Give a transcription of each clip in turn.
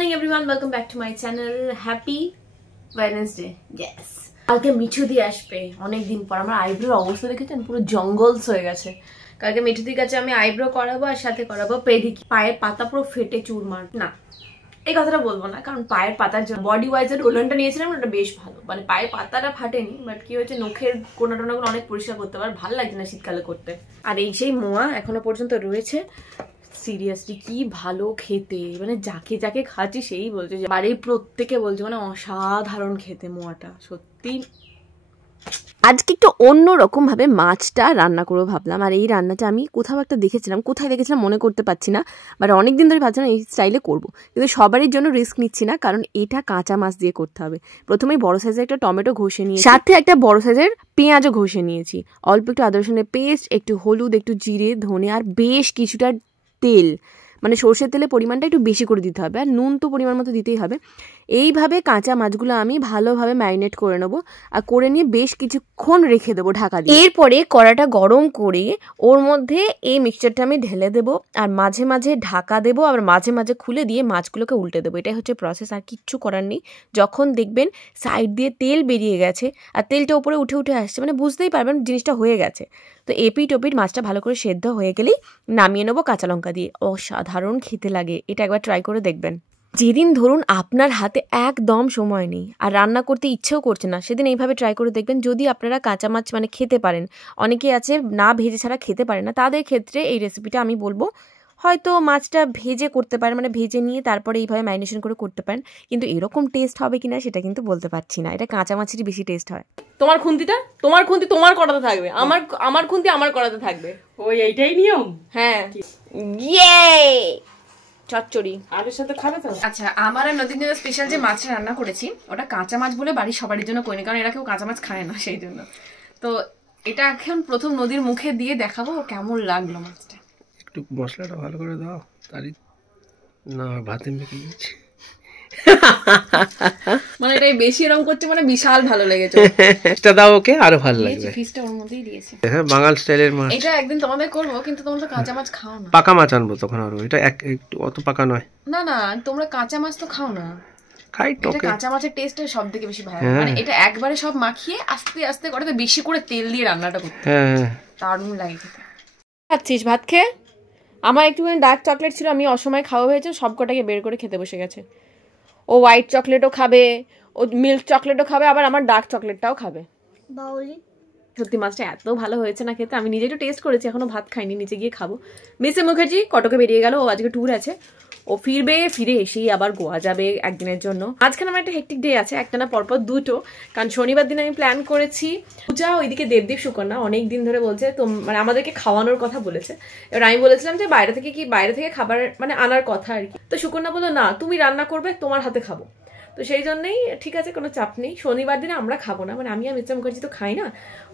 morning everyone, welcome back to my channel. Happy Wednesday. Yes. কালকে মিঠুদি আসবে অনেক দিন পর। আমার আইব্রোর অবস্থা দেখেছেন, পুরো জঙ্গলস হয়ে গেছে। কালকে মিঠুদির কাছে আমি আইব্রো করাবো আর সাথে করাবো পেডিকি। পায়ের পাতা পুরো ফেটে চুরমার। না, এই কথাটা বলবো না, কারণ পায়ের পাতার জন্য বডি ওয়াইজ এর উলনটা নিয়েছিলাম, ওটা বেশ ভালো। মানে পায়ের পাতাটা ফাটেনি, বাট কি হয়েছে নখের কোনা টোনাগুলো অনেক পরিষ্কার করতে পারে, ভালো লাগছে না শীতকালে করতে। আর এই সেই মোয়া এখনো পর্যন্ত রয়েছে। সিরিয়াসলি কি ভালো খেতে, মানে যাকে যাকে খাচ্ছি সেই বলছে, বাড়ির প্রত্যেকে বলছে মানে অসাধারণ খেতে মোয়াটা, সত্যি। আজকে একটু অন্যরকম ভাবে মাছটা রান্না করবো ভাবলাম। আর এই রান্নাটা আমি কোথাও একটা দেখেছিলাম, কোথায় দেখেছিলাম মনে করতে পারছি না, বাট অনেকদিন ধরে ভাবছিলাম এই স্টাইলে করবো, কিন্তু সবারই জন্য রিস্ক নিচ্ছি না, কারণ এটা কাঁচা মাছ দিয়ে করতে হবে। প্রথমেই বড় সাইজের একটা টমেটো ঘষে নিয়েছি, সাথে একটা বড় সাইজের পেঁয়াজও ঘষে নিয়েছি, অল্প একটু আদা রসুনের পেস্ট, একটু হলুদ, একটু জিরে, ধনে আর বেশ কিছুটা তেল, মানে সর্ষের তেলের পরিমাণটা একটু বেশি করে দিতে হবে, আর নুন তো পরিমাণ মতো দিতেই হবে। এইভাবে কাঁচা মাছগুলো আমি ভালোভাবে ম্যারিনেট করে নেবো, আর করে নিয়ে বেশ কিছুক্ষণ রেখে দেবো ঢাকা দিয়ে। এরপরে কড়াটা গরম করে ওর মধ্যে এই মিক্সচারটা আমি ঢেলে দেবো, আর মাঝে মাঝে ঢাকা দেবো, আবার মাঝে মাঝে খুলে দিয়ে মাছগুলোকে উল্টে দেবো। এটাই হচ্ছে প্রসেস, আর কিচ্ছু করার নেই। যখন দেখবেন সাইড দিয়ে তেল বেরিয়ে গেছে আর তেলটা উপরে উঠে উঠে আসছে, মানে বুঝতেই পারবেন জিনিসটা হয়ে গেছে। তো এপিট ওপিট মাছটা ভালো করে সেদ্ধ হয়ে গেলেই নামিয়ে নেবো কাঁচা লঙ্কা দিয়ে। অসাধারণ খেতে লাগে, এটা একবার ট্রাই করে দেখবেন। যেদিন ধরুন আপনার হাতে একদম সময় নেই আর রান্না করতে ইচ্ছেও করছে না, সেদিন এইভাবে ট্রাই করে দেখবেন। যদি আপনারা কাঁচা মাছ মানে খেতে পারেন, অনেকে আছে না ভেজে ছাড়া খেতে পারে না, তাদের ক্ষেত্রে এই রেসিপিটা আমি বলবো। হয়তো মাছটা ভেজে করতে পারেন, মানে ভেজে নিয়ে তারপরে এইভাবে ম্যারিনেশন করে করতে পারেন, কিন্তু এরকম টেস্ট হবে কিনা সেটা কিন্তু বলতে পারছি না। এটা কাঁচা মাছেরই বেশি টেস্ট হয়। তোমার খুন্তি তোমার করাতে থাকবে, আমার খুন্তি আমার করাতে থাকবে, ওই এইটাই নিয়ম। হ্যাঁ, ইয়ে চচ্চড়ি আলুর সাথে খাবে তো। আচ্ছা, আমার আর নদীর জন্য স্পেশাল যে মাছটা রান্না করেছি, ওটা কাঁচা মাছ বলে বাড়ির সবারই জন্য করিনি, কারণ এরা কেউ কাঁচা মাছ খায় না, সেই জন্য। তো এটা এখন প্রথম নদীর মুখে দিয়ে দেখাবো কেমন লাগলো মাছটা। একটু মশলাটা ভালো করে দাও, তারই না ভাতে মেখে দিচ্ছি। মানে এটাই বেশি এরকম করছে, মানে বিশাল ভালো লেগেছে। এটা দাও, ওকে আরো ভালো লাগবে। ফিশটা ওর মধ্যেই দিয়েছি। হ্যাঁ, বাঙাল স্টাইলের মাছ। এটা একদিন তোমাদের করবো, কিন্তু তোমরা তো কাঁচা মাছ খাও না। পাকা মাছ আনবো তখন আরো। এটা একটু অত পাকা নয়। না না, তোমরা কাঁচা মাছ তো খাও না। খাই তো। এটা কাঁচা মাছের টেস্টটা সবথেকে বেশি ভালো। মানে এটা একবারে সব মাখিয়ে আস্তে আস্তে করে তো বেশি করে তেল দিয়ে রান্নাটা করতে। হ্যাঁ, দারুণ লাগে খেতে। খাচ্ছিস ভাত খেয়ে? আমার একটুখানি ডার্ক চকলেট ছিল, আমি অসময় খাওয়া হয়েছে, সব কটাকে বের করে খেতে বসে গেছে। ও হোয়াইট চকলেটও খাবে, ও মিল্ক চকলেটও খাবে, আবার আমার ডার্ক চকলেটটাও খাবে। সত্যি মাছটা এত ভালো হয়েছে না খেতে, আমি নিজে একটু টেস্ট করেছি, এখনো ভাত খাইনি, নিচে গিয়ে খাবো। মিসে মুখার্জি কটকে বেরিয়ে গেল, ও আজকে ট্যুর আছে, ও ফিরবে, ফিরে এসেই আবার গোয়া যাবে একদিনের জন্য। আজকে আমার একটা হেক্টিক ডে আছে, একটা না পরপর দুটো, কারণ শনিবার দিন আমি প্ল্যান করেছি পূজা, ওইদিকে দেবদীপ সুকন্যা অনেক দিন ধরে বলছে তো, মানে আমাদেরকে খাওয়ানোর কথা বলেছে। এবার আমি বলেছিলাম যে বাইরে থেকে খাবার মানে আনার কথা আর কি। তো সুকন্যা বললো না, তুমি রান্না করবে, তোমার হাতে খাবো। তো সেই জন্যই ঠিক আছে, কোনো চাপ নেই, শনিবার দিনে আমরা খাবো না, মানে আমি আর মিস্টার মুখার্জি তো খাই না,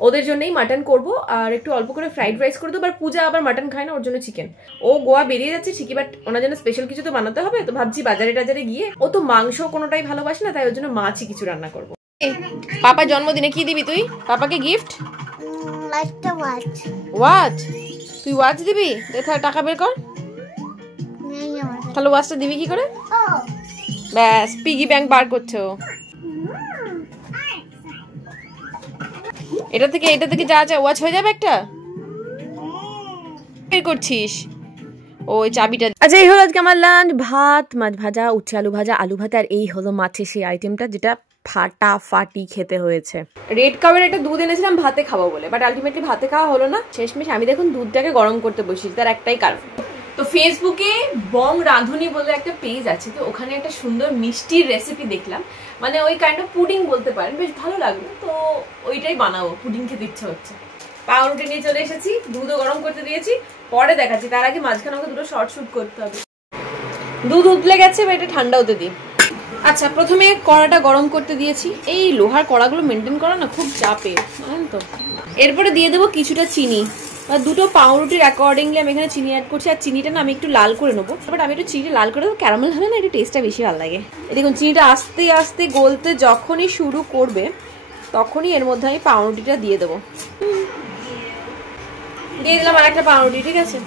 ওদের জন্যই মাটন করবো আর একটু অল্প করে ফ্রাইড রাইস করে দেবো। আর পূজা আবার মাটন খায় না, ওর জন্য চিকেন। ও গোয়া বেরিয়ে যাচ্ছে ঠিকই, বাট ওনার জন্য স্পেশাল কিছু তো বানাতে হবে। তো ভাবছি বাজারে টাজারে গিয়ে, ও তো মাংস কোনোটাই ভালোবাসে না, তাই ওর জন্য মাছই কিছু রান্না করবো। পাপার জন্মদিনে কি দিবি তুই পাপাকে গিফট? ওয়াচ? তুই ওয়াচ দিবি? টাকা বের কর, তাহলে ওয়াচটা দিবি কি করে? ব্যাস, পিগি ব্যাংক বার করছো। এটা থেকে যা যা ওয়াচ হয়ে যাবে একটা। বের করছিস ওই চাবিটা। আচ্ছা, এই হলো আজকে আমার লাঞ্চ। ভাত, মাছ ভাজা, উচ্ছে আলু ভাজা, আলু ভাতে, আর এই হলো মাছের সেই আইটেমটা যেটা ফাটাফাটি খেতে হয়েছে। রেড কাউয়ের একটা দুধ এনেছিলাম ভাতে খাবো বলে, বাট আলটিমেটলি ভাতে খাওয়া হলো না। শেষমেশ আমি দেখুন দুধটাকে গরম করতে বসি, তার একটাই কারণ। তো ফেসবুকে বং রাঁধুনি বলে একটা পেজ আছে, তো ওখানে একটা সুন্দর মিষ্টির রেসিপি দেখলাম, মানে ওই কাইন্ড অফ পুডিং বলতে পারেন, বেশ ভালো লাগলো, তো ওইটাই বানাবো। পুডিং খেতে ইচ্ছা হচ্ছে। পাউরুটি নিয়ে চলে এসেছি, দুধও গরম করতে দিয়েছি, পরে দেখাচ্ছি, তার আগে মাঝখানে আমাকে দুটো শর্ট শুট করতে হবে। দুধ উতলে গেছে, বা এটা ঠান্ডা হতে দিই। আচ্ছা, প্রথমে কড়াটা গরম করতে দিয়েছি। এই লোহার কড়াগুলো মেনটেন করা না খুব চাপে, জানেন তো। এরপরে দিয়ে দেবো কিছুটা চিনি, বা দুটো পাউরুটির অ্যাকর্ডিংলি আমি এখানে চিনি অ্যাড করছি। আর চিনিটা না আমি একটু লাল করে নেবো, বাট আমি একটু চিনি লাল করে দেবো, ক্যারামেল হলে না একটু টেস্টটা বেশি ভালো লাগে। দেখুন চিনিটা আস্তে আস্তে গলতে যখনই শুরু করবে, তখনই এর মধ্যে আমি পাউরুটিটা দিয়ে দেবো। দিয়ে দিলাম আর একটা পাউরুটি, ঠিক আছে।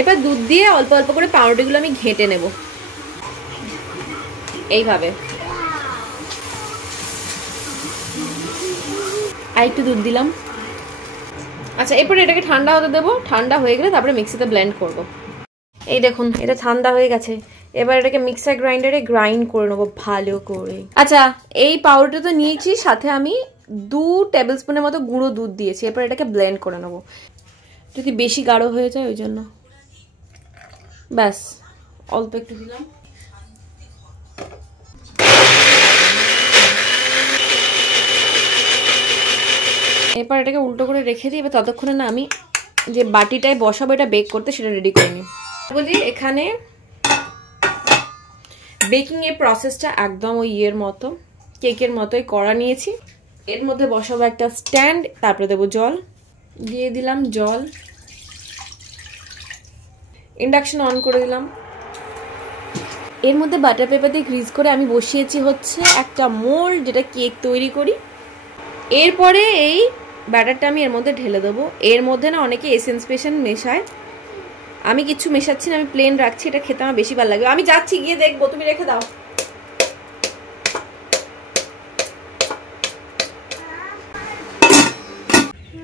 এবার দুধ দিয়ে অল্প অল্প করে পাউরুটিগুলো আমি ঘেঁটে নেব এইভাবে। আর একটু দুধ দিলাম। আচ্ছা, এরপরে এটাকে ঠান্ডা হতে দেবো। ঠান্ডা হয়ে গেলে তারপরে মিক্সিতে ব্লেন্ড করব। এই দেখুন, এটা ঠান্ডা হয়ে গেছে। এবার এটাকে মিক্সার গ্রাইন্ডারে গ্রাইন্ড করে নেবো ভালো করে। আচ্ছা, এই পাউডারটা তো নিয়েছি, সাথে আমি 2 টেবিল স্পুনের মতো গুঁড়ো দুধ দিয়েছি। এরপর এটাকে ব্লেন্ড করে নেবো, যদি বেশি গাঢ় হয়ে যায় ওই জন্য। ব্যাস, অল্প একটু দিলাম। এরপর এটাকে উল্টো করে রেখে দিই। এবার ততক্ষণে না আমি যে বাটিটায় বসাবো এটা বেক করতে, সেটা রেডি করে নিই। বলি এখানে বেকিং এর প্রসেসটা একদম ওই ইয়ের মতো, কেকের মতোই করা নিয়েছি। এর মধ্যে বসাবো একটা স্ট্যান্ড, তারপরে দেবো জল। দিয়ে দিলাম জল, ইন্ডাকশন অন করে দিলাম। এর মধ্যে বাটার পেপার দিয়ে গ্রিজ করে আমি বসিয়েছি হচ্ছে একটা মোল্ড, যেটা কেক তৈরি করি। এরপরে এই ব্যাটারটা আমি এর মধ্যে ঢেলে দেবো। এর মধ্যে না অনেকে এসেন্স পেশেন্ট মেশায়, আমি কিছু মেশাচ্ছি না, আমি প্লেন রাখছি। এটা খেতে আমার বেশি ভালো লাগে। আমি যাচ্ছি, গিয়ে দেখবো, তুমি রেখে দাও।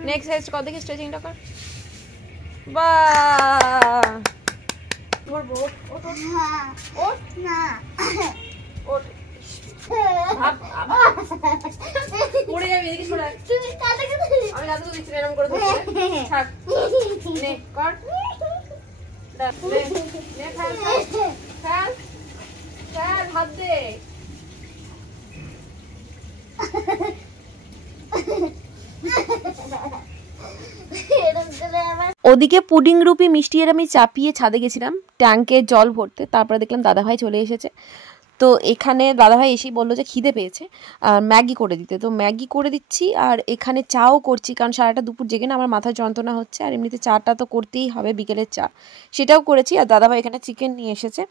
নেক্সট সাইজ কত দেখি, স্ট্রেচিংটা কর। বাহ, ধরবো, ওঠ ওঠ না, ওঠ, পড়ে যাবি, এদিকে সরে। আমি দাদু দিচ্ছি, এরকম করে ধরছি। থাক, নে কর, নে ফেল, ফেল, ফেল, হাত দে। ওদিকে পুডিং রূপী মিষ্টি এর আমি চাপিয়ে ছাদে গেছিলাম ট্যাঙ্কে জল ভরতে। তারপরে দেখলাম দাদাভাই চলে এসেছে। তো এখানে দাদাভাই এসেই বললো যে খিদে পেয়েছে, আর ম্যাগি করে দিতে। তো ম্যাগি করে দিচ্ছি, আর এখানে চাও করছি, কারণ সারাটা দুপুর জেগে না আমার মাথার যন্ত্রণা হচ্ছে। আর এমনিতে চাটা তো করতেই হবে, বিকেলের চা, সেটাও করেছি। আর দাদাভাই এখানে চিকেন নিয়ে এসেছে।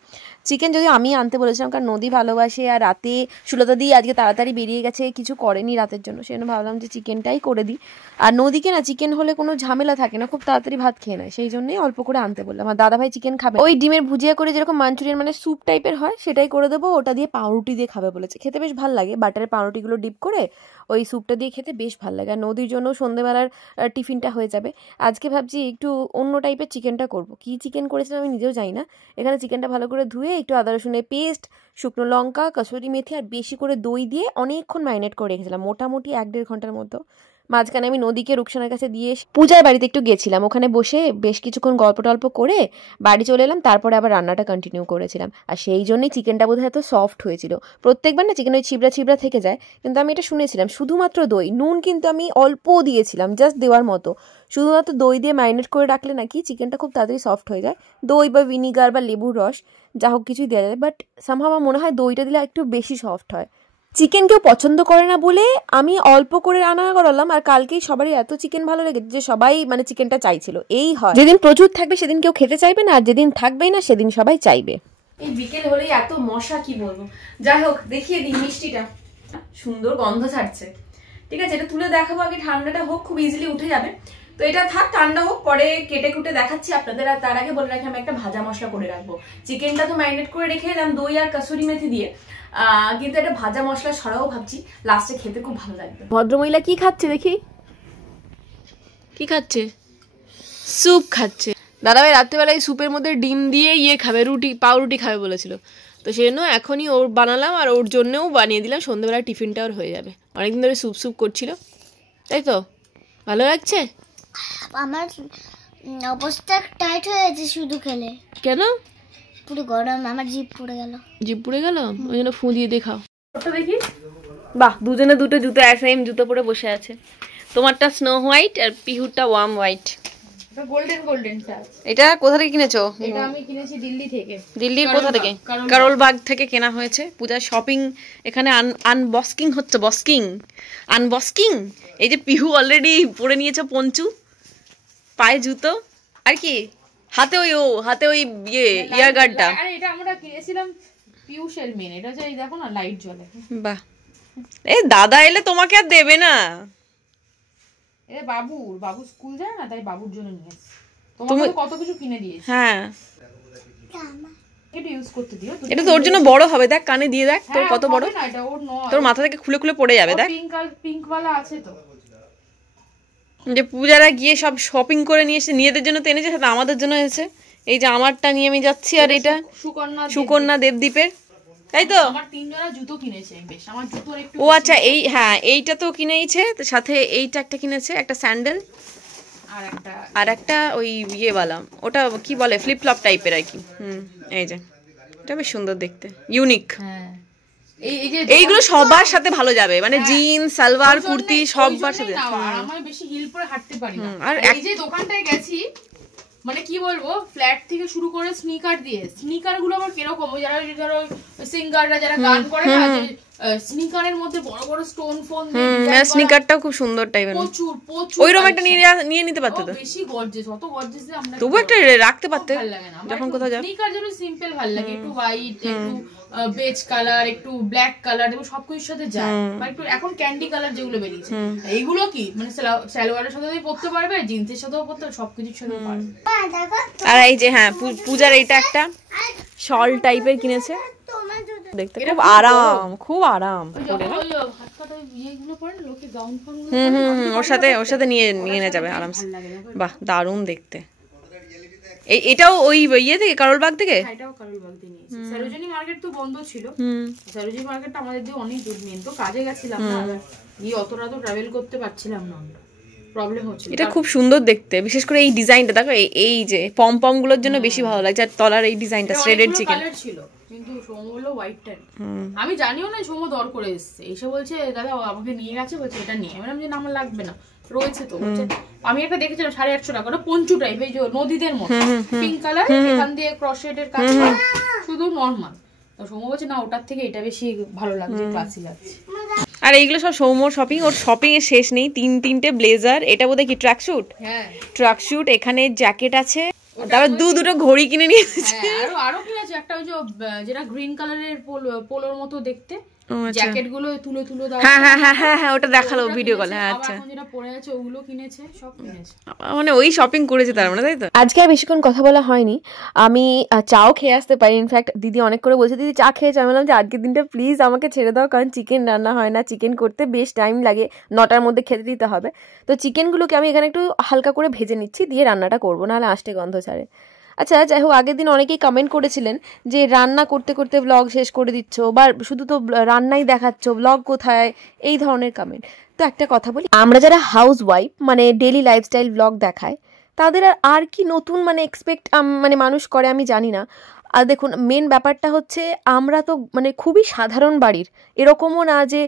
চিকেন যদি আমি আনতে বলেছিলাম, কারণ নদী ভালোবাসে, আর রাতে সুলতা দি আজকে তাড়াতাড়ি বেরিয়ে গেছে, কিছু করেনি রাতের জন্য, সেই জন্য ভাবলাম যে চিকেনটাই করে দিই। আর নদীকে না চিকেন হলে কোনো ঝামেলা থাকে না, খুব তাড়াতাড়ি ভাত খেয়ে নেয়, সেই জন্যই অল্প করে আনতে বললাম। আর দাদাভাই চিকেন খাবে, ওই ডিমের ভুজিয়া করে যেরকম মাঞ্চুরিয়ান মানে স্যুপ টাইপের হয়, সেটাই করে দেবো। ওটা দিয়ে পাউরুটি দিয়ে খাবে বলেছে, খেতে বেশ ভালো লাগে। বাটারের পাউরুটিগুলো ডিপ করে ওই স্যুপটা দিয়ে খেতে বেশ ভালো লাগে। আর নদীর জন্য সন্ধ্যেবেলার টিফিনটা হয়ে যাবে। আজকে ভাবছি একটু অন্য টাইপের চিকেনটা করবো। কি চিকেন করেছিলাম আমি নিজেও জানি না। এখানে চিকেনটা ভালো করে ধুয়ে একটু আদা রসুনের পেস্ট, শুকনো লঙ্কা, কসুরি মেথি আর বেশি করে দই দিয়ে অনেকক্ষণ ম্যারিনেট করে রেখেছিলাম, মোটামুটি 1-1.5 ঘন্টার মতো। মাঝখানে আমি নদীকে রুকসানার কাছে দিয়ে পূজার বাড়িতে একটু গেছিলাম, ওখানে বসে বেশ কিছুক্ষণ গল্প টল্প করে বাড়ি চলে এলাম। তারপরে আবার রান্নাটা কন্টিনিউ করেছিলাম। আর সেই জন্যই চিকেনটা বোধহয় এত সফট হয়েছিল। প্রত্যেকবার না চিকেন ওই ছিবড়া ছিবড়া থেকে যায়, কিন্তু আমি এটা শুনেছিলাম শুধুমাত্র দই, নুন কিন্তু আমি অল্প দিয়েছিলাম, জাস্ট দেওয়ার মতো। শুধুমাত্র দই দিয়ে ম্যারিনেট করে রাখলে নাকি চিকেনটা খুব তাড়াতাড়ি সফট হয়ে যায়। দই বা ভিনিগার বা লেবুর রস যা হোক কিছুই দেওয়া যায়, বাট সামহাও আমার মনে হয় দইটা দিলে একটু বেশি সফট হয়। চিকেন কেউ পছন্দ করে না বলে আমি অল্প করে রান্না করালাম। আর কালকেই সবারই এত চিকেন ভালো লেগেছে যে সবাই মানে চিকেনটা চাইছিল। এই হয়, যেদিন প্রচুর থাকবে সেদিন কেউ খেতে চাইবে না, আর যেদিন থাকবেই না সেদিন সবাই চাইবে। এই বিকেল হলেই এত মশা, কি বলবো। যাই হোক, দেখিয়ে দিই মিষ্টিটা, সুন্দর গন্ধ ছাড়ছে। ঠিক আছে, এটা তুলে দেখাবো, আগে ঠান্ডাটা হোক, খুব ইজিলি উঠে যাবে। তো এটা থাক, ঠান্ডা হোক, পরে কেটে কুটে দেখাচ্ছি আপনাদের। আর তার আগে বলে রাখি আমি একটা ভাজা মশলা করে রাখবো। চিকেনটা তো ম্যারিনেট করে রেখে এলাম দই আর কাসুরি মেথি দিয়ে, কিন্তু একটা ভাজা মশলা ছড়াও ভাবছি, লাস্টে খেতে খুব ভালো লাগবে। ভদ্রমহিলা কি খাচ্ছে দেখি, কি খাচ্ছে? স্যুপ খাচ্ছে। দাদাভাই রাত্রেবেলায় স্যুপের মধ্যে ডিম দিয়ে ইয়ে খাবে, রুটি, পাউরুটি খাবে বলেছিল। তো সেই জন্য এখনই ওর বানালাম, আর ওর জন্যও বানিয়ে দিলাম, সন্ধ্যেবেলায় টিফিনটা ওর হয়ে যাবে। অনেকদিন ধরে স্যুপ স্যুপ করছিল, তাই তো ভালো লাগছে। আমার অবস্থা টাইট হয়ে গেছে শুধু খেলে। কেন? পুরো গরম, আমার জিভ পুড়ে গেল। জিভ পুড়ে গেল, ওই জন্য ফু দিয়ে দেখাও। ওটা দেখি, বাহ, দুজনে দুটো জুতো, সেম জুতো পরে বসে আছে। তোমারটা স্নো হোয়াইট আর পিহুরটা ওয়ার্ম হোয়াইট। এটা গোল্ডেন গোল্ডেন টাচ। এটা কোথা থেকে কিনেছো? এটা আমি কিনেছি দিল্লি থেকে। দিল্লির কোথা থেকে? কারোলবাগ থেকে কেনা হয়েছে। পূজার শপিং এখানে আনবস্কিং হচ্ছে, বস্কিং আনবস্কিং। এই যে পিহু অলরেডি পরে নিয়েছে পঞ্চু, পায়ে জুতো, আর কি হাতে ওই ইয়ার গার্ডটা। আরে এটা আমরা কিনেছিলাম পিউষের মেন, এটা যে এই দেখো না লাইট জ্বলে। বাহ, এই দাদা এলে তোমাকে আর দেবে না। এটা বাবু স্কুল যায় না, তাই বাবুর জন্য নিয়েছি। তুমি কত কিছু কিনে দিয়েছি। হ্যাঁ এটা ইউজ করতে দিও। এটা তোর জন্য বড় হবে, দেখ কানে দিয়ে দেখ তোর কত বড়। না এটা ওর নয়, তোর মাথা থেকে খুলে খুলে পড়ে যাবে। দেখ পিঙ্ক ওয়ালা আছে তো, যে পূজারা গিয়ে সব শপিং করে নিয়ে এসে নিজেদের জন্য তো এনেছে, সাথে আমাদের জন্য এসেছে। এই যে আমারটা নিয়ে আমি যাচ্ছি, আর এটা সুকন্যা দেবদীপের, তাই তো। আমার 3 জোড়া জুতো কিনেছে বেশ, আমার জুতোর একটু। ও আচ্ছা, এই হ্যাঁ এইটা তো কিনেইছে, সাথে এইটা একটা কিনেছে, একটা স্যান্ডেল আর একটা ওই ইয়েওয়ালা, ওটা কি বলে ফ্লিপ ফ্লপ টাইপের আর কি। এই যে এটা বেশ সুন্দর দেখতে, ইউনিক। হ্যাঁ এইগুলো সবার সাথে ভালো যাবে, মানে জিন্স সালোয়ার কুর্তি সবার সাথে। আর আমি বেশি হিল পরে হাঁটতে পারি না। আর এই যে দোকানটায় গেছি, মানে কি বলবো, ফ্ল্যাট থেকে শুরু করে স্নিকার দিয়ে, স্নিকার গুলো আবার কিরকম, যারা ধরো সিঙ্গাররা যারা গান করে না, যে স্নিকারের মধ্যে বড় বড় স্টোন ফোন দিয়ে, স্নিকারটাও খুব সুন্দর টাইপের, প্রচুর প্রচুর ওইরকম একটা নিয়ে নিতে পারতো তো। বেশি গর্জিয়াস, অত গর্জিয়াস আমরা তবু একটা রাখতে পারতে, ভালো লাগে না যখন কোথাও যাও। স্নিকার যেন সিম্পল ভালো লাগে, একটু হোয়াইট, একটু বেজ কালার, একটু ব্ল্যাক কালার, এবং সবকিছুর সাথে যায়। বা একটু এখন ক্যান্ডি কালার যেগুলো বেরিয়েছে, এইগুলো কি মানে সালোয়ারের সাথে পরতে পারবে, জিন্সের সাথেও পরতে পারবে, সবকিছুর সাথে পারবে। আর এই যে হ্যাঁ পূজার এইটা একটা শল টাইপের কিনেছে, দেখতে খুব আরাম, খুব আরাম। ওর সাথে নিয়ে নিয়ে যাবে আরামসে। বাহ দারুণ দেখতে। এটাও ওই ইয়ে থেকে কারোলবাগ থেকে। এটাও কারোলবাগ থেকে নিয়েছি। সরোজিনী মার্কেট তো বন্ধ ছিল। সরোজিনী মার্কেটটা আমাদের দিয়ে অনেক দূর, মেন তো কাজে গেছিলাম না, এই অতটা তো ট্রাভেল করতে পারছিলাম না, প্রবলেম হচ্ছিল। এটা খুব সুন্দর দেখতে, বিশেষ করে এই ডিজাইনটা দেখো, এই যে পম পম গুলোর জন্য বেশি ভালো লাগছে, আর তলার এই ডিজাইনটা শ্রেডেড চিকেন ছিল, কিন্তু সোমো হলো হোয়াইটটা। আমি জানিও না সোমো দর করে এসেছে, এসে বলছে দাদা আমাকে নিয়ে গেছে, বলছে এটা নিয়ে। আমি বললাম যে না আমার লাগবে না, রয়েছে তো। বলছে আমি একটা দেখেছিলাম 850 টাকা, ওটা পঞ্চু টাইপ, এই যে নদীদের মতো পিঙ্ক কালার, এখান দিয়ে ক্রশেডের কাজ, শুধু নরমাল। তো সোমো বলছে না ওটার থেকে এটা বেশি ভালো লাগছে, ক্লাসি লাগছে। আর এইগুলো সব সৌম্যর শপিং, ওর শপিং এর শেষ নেই। 3-3টে ব্লেজার, এটা বোধহয় কি ট্র্যাকস্যুট, ট্র্যাকস্যুট, এখানে জ্যাকেট আছে, তারপর দুটো ঘড়ি কিনে নিয়ে এসেছে। আরো কি আছে, একটা ওই যে যেটা গ্রিন কালারের পোলোর মতো দেখতে, জ্যাকেট গুলো তুলে তুলে দাও। হ্যাঁ ওটা দেখালো ভিডিও কলে। আচ্ছা যেটা পরে আছে ওগুলো কিনেছে, সব কিনেছে, মানে ওই শপিং করেছে তার মানে, তাই তো। আজকে আর বেশিক্ষণ কথা বলা হয়নি, আমি চাও খেয়ে আসতে পারি। ইনফ্যাক্ট দিদি অনেক করে বলছে দিদি চা খেয়েছে, আমি বললাম যে আজকের দিনটা প্লিজ আমাকে ছেড়ে দাও, কারণ চিকেন রান্না হয় না, চিকেন করতে বেশ টাইম লাগে, 9টার মধ্যে খেতে দিতে হবে। তো চিকেনগুলোকে আমি এখানে একটু হালকা করে ভেজে নিচ্ছি, দিয়ে রান্নাটা করবো, নাহলে আষ্টে গন্ধ ছাড়ে। আচ্ছা যাই হোক, আগের দিন অনেকেই কমেন্ট করেছিলেন যে রান্না করতে করতে ব্লগ শেষ করে দিচ্ছ, বা শুধু তো রান্নাই দেখাচ্ছ, ব্লগ কোথায়, এই ধরনের কমেন্ট। তো একটা কথা বলি, আমরা যারা হাউস ওয়াইফ, মানে ডেলি লাইফস্টাইল ব্লগ দেখায়, তাদের আর কি নতুন মানে এক্সপেক্ট মানে মানুষ করে আমি জানি না। আর দেখুন মেন ব্যাপারটা হচ্ছে, আমরা তো মানে খুবই সাধারণ বাড়ির, এরকমও না যে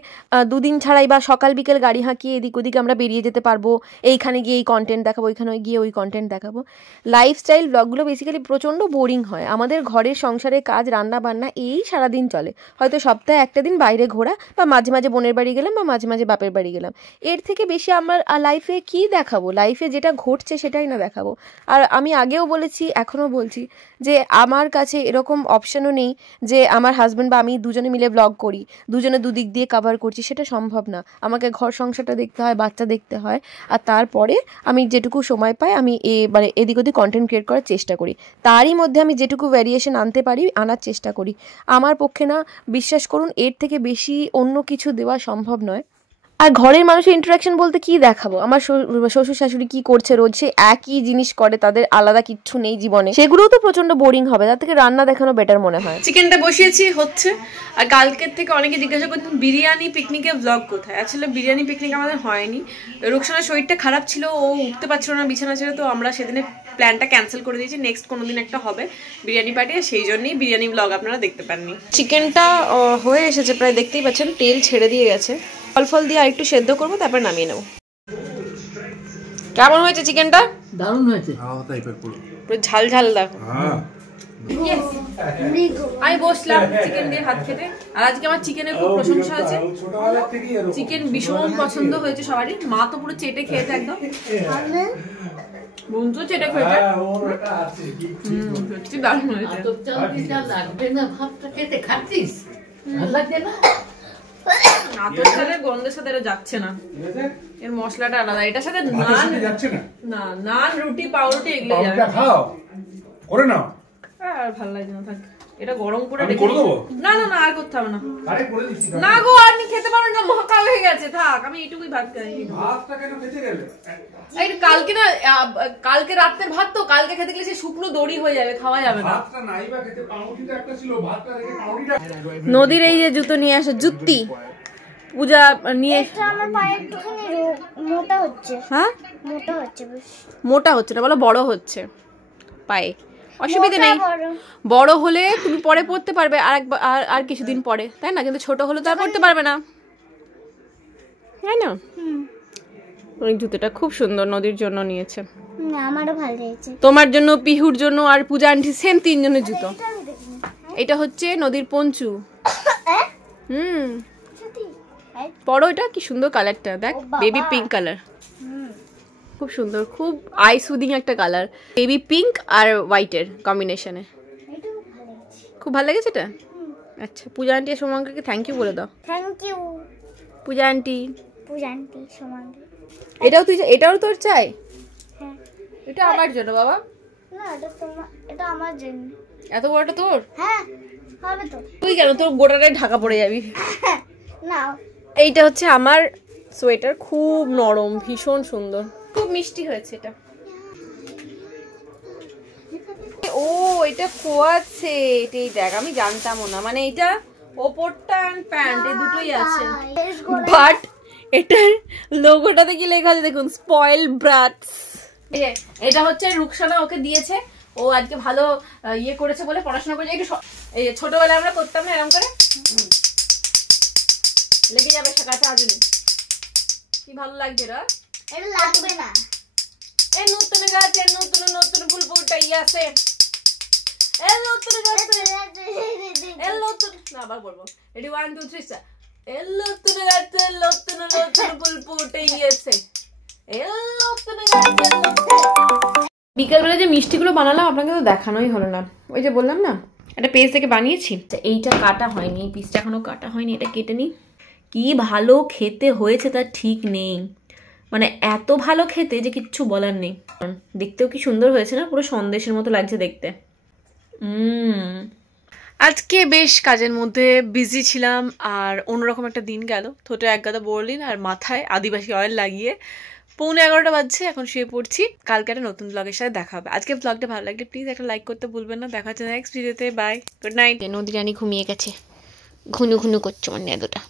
2 দিন ছাড়াই বা সকাল বিকেল গাড়ি হাঁকিয়ে এদিক ওদিকে আমরা বেরিয়ে যেতে পারবো, এইখানে গিয়ে এই কন্টেন্ট দেখাবো, ওইখানে গিয়ে ওই কন্টেন্ট দেখাবো। লাইফস্টাইল ব্লগগুলো বেসিক্যালি প্রচণ্ড বোরিং হয়। আমাদের ঘরের সংসারের কাজ, রান্না বান্না, এই সারাদিন চলে। হয়তো সপ্তাহে একটা দিন বাইরে ঘোরা, বা মাঝে মাঝে বোনের বাড়ি গেলাম, বা মাঝে মাঝে বাপের বাড়ি গেলাম। এর থেকে বেশি আমার লাইফে কি দেখাবো? লাইফে যেটা ঘটছে সেটাই না দেখাবো। আর আমি আগেও বলেছি, এখনও বলছি, যে আমার কাছে এরকম অপশানও নেই যে আমার হাজব্যান্ড বা আমি দুজনে মিলে ব্লগ করি, দুজনে দুদিক দিয়ে কভার করছি, সেটা সম্ভব না। আমাকে ঘর সংসারটা দেখতে হয়, বাচ্চা দেখতে হয়, আর তারপরে আমি যেটুকু সময় পাই আমি মানে এদিক ওদিক কন্টেন্ট ক্রিয়েট করার চেষ্টা করি। তারই মধ্যে আমি যেটুকু ভ্যারিয়েশন আনতে পারি আনার চেষ্টা করি। আমার পক্ষে না, বিশ্বাস করুন, এর থেকে বেশি অন্য কিছু দেওয়া সম্ভব নয়। আর ঘরের মানুষের ইন্টারাকশন বলতে কি দেখাবো? আমার শ্বশুর শাশুড়ি কি করছে রোজ, সে একই জিনিস করে, তাদের আলাদা কিচ্ছু নেই জীবনে, সেগুলোও তো প্রচন্ড বোরিং হবে। তার থেকে রান্না দেখানো বেটার মনে হয়। চিকেনটা বসিয়েছি, হচ্ছে। আর কালকের থেকে অনেকে জিজ্ঞাসা করছেন বিরিয়ানি পিকনিকে ব্লগ কোথায়। আসলে বিরিয়ানি পিকনিক আমাদের হয়নি, রুকসানার শরীরটা খারাপ ছিল, ও উঠতে পারছিল না বিছানা ছেড়ে, তো আমরা সেদিনে প্ল্যানটা ক্যান্সেল করে দিয়েছি। নেক্সট কোনো দিন একটা হবে বিরিয়ানি পার্টি, সেই জন্যই বিরিয়ানি ব্লগ আপনারা দেখতে পাননি। চিকেনটা হয়ে এসেছে প্রায়, দেখতেই পাচ্ছেন তেল ছেড়ে দিয়ে গেছে। ফল ফল দিয়ে আরেকটু সেদ্ধ করবো, তারপর নামিয়ে নেবো। কেমন হয়েছে চিকেনটা? দারুণ হয়েছে, পুরো ঝাল ঝাল দেখো। আমি বসলাম চিকেন দিয়ে ভাত খেতে, আর আজকে আমার চিকেনের খুব প্রশংসা হয়েছে। চিকেন ভীষণ পছন্দ হয়েছে সবারই। মা তো পুরো চেটে খেয়েছে একদম, বোন তো চেটে খেয়েছে। সত্যি দারুণ হয়েছে। আতর চালের গন্ধের সাথে এটা যাচ্ছে না, এর মশলাটা আলাদা। এটার সাথে নান যাচ্ছে না, না নান রুটি পাউরুটি এগুলো যাবে। পাউরুটিটা খাও করে নাও। আর ভালো লাগছে না, থাক এটা গরম করে আমি করে দেবো? না না না আর করতে হবে না। আরে করে দিচ্ছি। না গো আমি খেতে পারবো না, মহাকাল হয়ে গেছে, থাক আমি এইটুকুই ভাত খাই। ভাতটা কেন খেতে গেলে? এই কালকে না কালকে রাতের ভাত তো, কালকে খেতে গেলে সে শুকনো দড়ি হয়ে যাবে, খাওয়া যাবে না। ভাতটা নাইবা খেতে, পাউরুটিটা একটা ছিল, ভাতটা রেখে পাউরুটিটা। নদীর এই যে জুতো নিয়ে আসে, জুত্তি পূজা নিয়ে। এটা আমার পায়ে একটুখানি মোটা হচ্ছে। হ্যাঁ মোটা হচ্ছে বেশ। মোটা হচ্ছে না, বলো বড় হচ্ছে পায়ে, অসুবিধা নেই। বড়। বড় হলে তুমি পরে পড়তে পারবে আর কিছুদিন পরে, তাই না? কিন্তু ছোট হলে তো আর পড়তে পারবে না, তাই না? ওই জুতোটা খুব সুন্দর, নদীর জন্য নিয়েছে। আমারও ভালো লেগেছে। তোমার জন্য, পিহুর জন্য আর পূজা আন্টি, সেম 3 জনের জুতো। এটা আমি দেখিনি। এটা হচ্ছে নদীর পঞ্চু। হুম সত্যি? পরো, এটা কি সুন্দর কালারটা, দেখ, ও বাবা। বেবি পিঙ্ক কালার, খুব সুন্দর, খুব আই সুদিং একটা কালার, বেবি পিঙ্ক আর হোয়াইটের কম্বিনেশনে। এটাও ভালো লেগেছে। খুব ভালো লেগেছে এটা। আচ্ছা, পূজা আন্টি আর সোমাঙ্কাকে থ্যাংক ইউ বলে দাও। Thank you Puja aunty. Puja aunty সমাঙ্গে। এটাও তোর চাই? হ্যাঁ। এটা আমার জন্য বাবা। না এটা আমার জন্য। এত বড়টা তোর? হ্যাঁ হবে তো। তুই কেন, তোর গোটাটাই ঢাকা পড়ে যাবি। না এইটা হচ্ছে আমার সোয়েটার, খুব নরম, ভীষণ সুন্দর, খুব মিষ্টি হয়েছে এটা। ও এটা খোয়াচ্ছে, এটাই দেখ, আমি জানতামও না, মানে এটা ওপরটা আর প্যান্ট এই দুটোই আছে, বাট এটার লোগোটাতে কি লেখা আছে দেখুন, স্পয়েল ব্রাটস। এটা হচ্ছে রুকসানা ওকে দিয়েছে, ও আজকে ভালো ইয়ে করেছে বলে, পড়াশোনা করেছে একটু। এই ছোটবেলায় আমরা করতাম না এরকম করে, লেগে যাবে কাছে আজুনি। কি ভালো লাগছে রা, এটা লাগবে না। এই নতুন গাছে নতুন নতুন ফুল ফুটাই আছে, এই নতুন গাছে এই নতুন, না আবার বলবো, রেডি 1 2 3 স্টার্ট। এই নতুন গাছে নতুন নতুন ফুল ফুটাই আছে, এই নতুন গাছে নতুন। বিকালবেলা যে মিষ্টিগুলো বানালাম আপনাকে তো দেখানোই হলো না, ওই যে বললাম না একটা পেজ থেকে বানিয়েছি, এইটা কাটা হয়নি, এই পিসটা এখনো কাটা হয়নি, এটা কেটে নিই। কি ভালো খেতে হয়েছে তার ঠিক নেই, মানে এত ভালো খেতে যে কিচ্ছু বলার নেই। দেখতেও কি সুন্দর হয়েছে না, পুরো সন্দেশের মতো লাগছে দেখতে। আজকে বেশ কাজের মধ্যে বিজি ছিলাম, আর অন্যরকম একটা দিন গেল। ঠোঁটে এক গাদা বোরলিন আর মাথায় আদিবাসী অয়েল লাগিয়ে 11:15 বাজছে, এখন শুয়ে পড়ছি। কালকে একটা নতুন ব্লগের সাথে দেখা হবে। আজকে ব্লগটা ভালো লাগলে প্লিজ একটা লাইক করতে ভুলবেন না। দেখা হচ্ছে নেক্সট ভিডিওতে, বাই, গুড নাইট। নদী রানী ঘুমিয়ে গেছে, ঘুনু ঘুনু করছে মানে এতটা।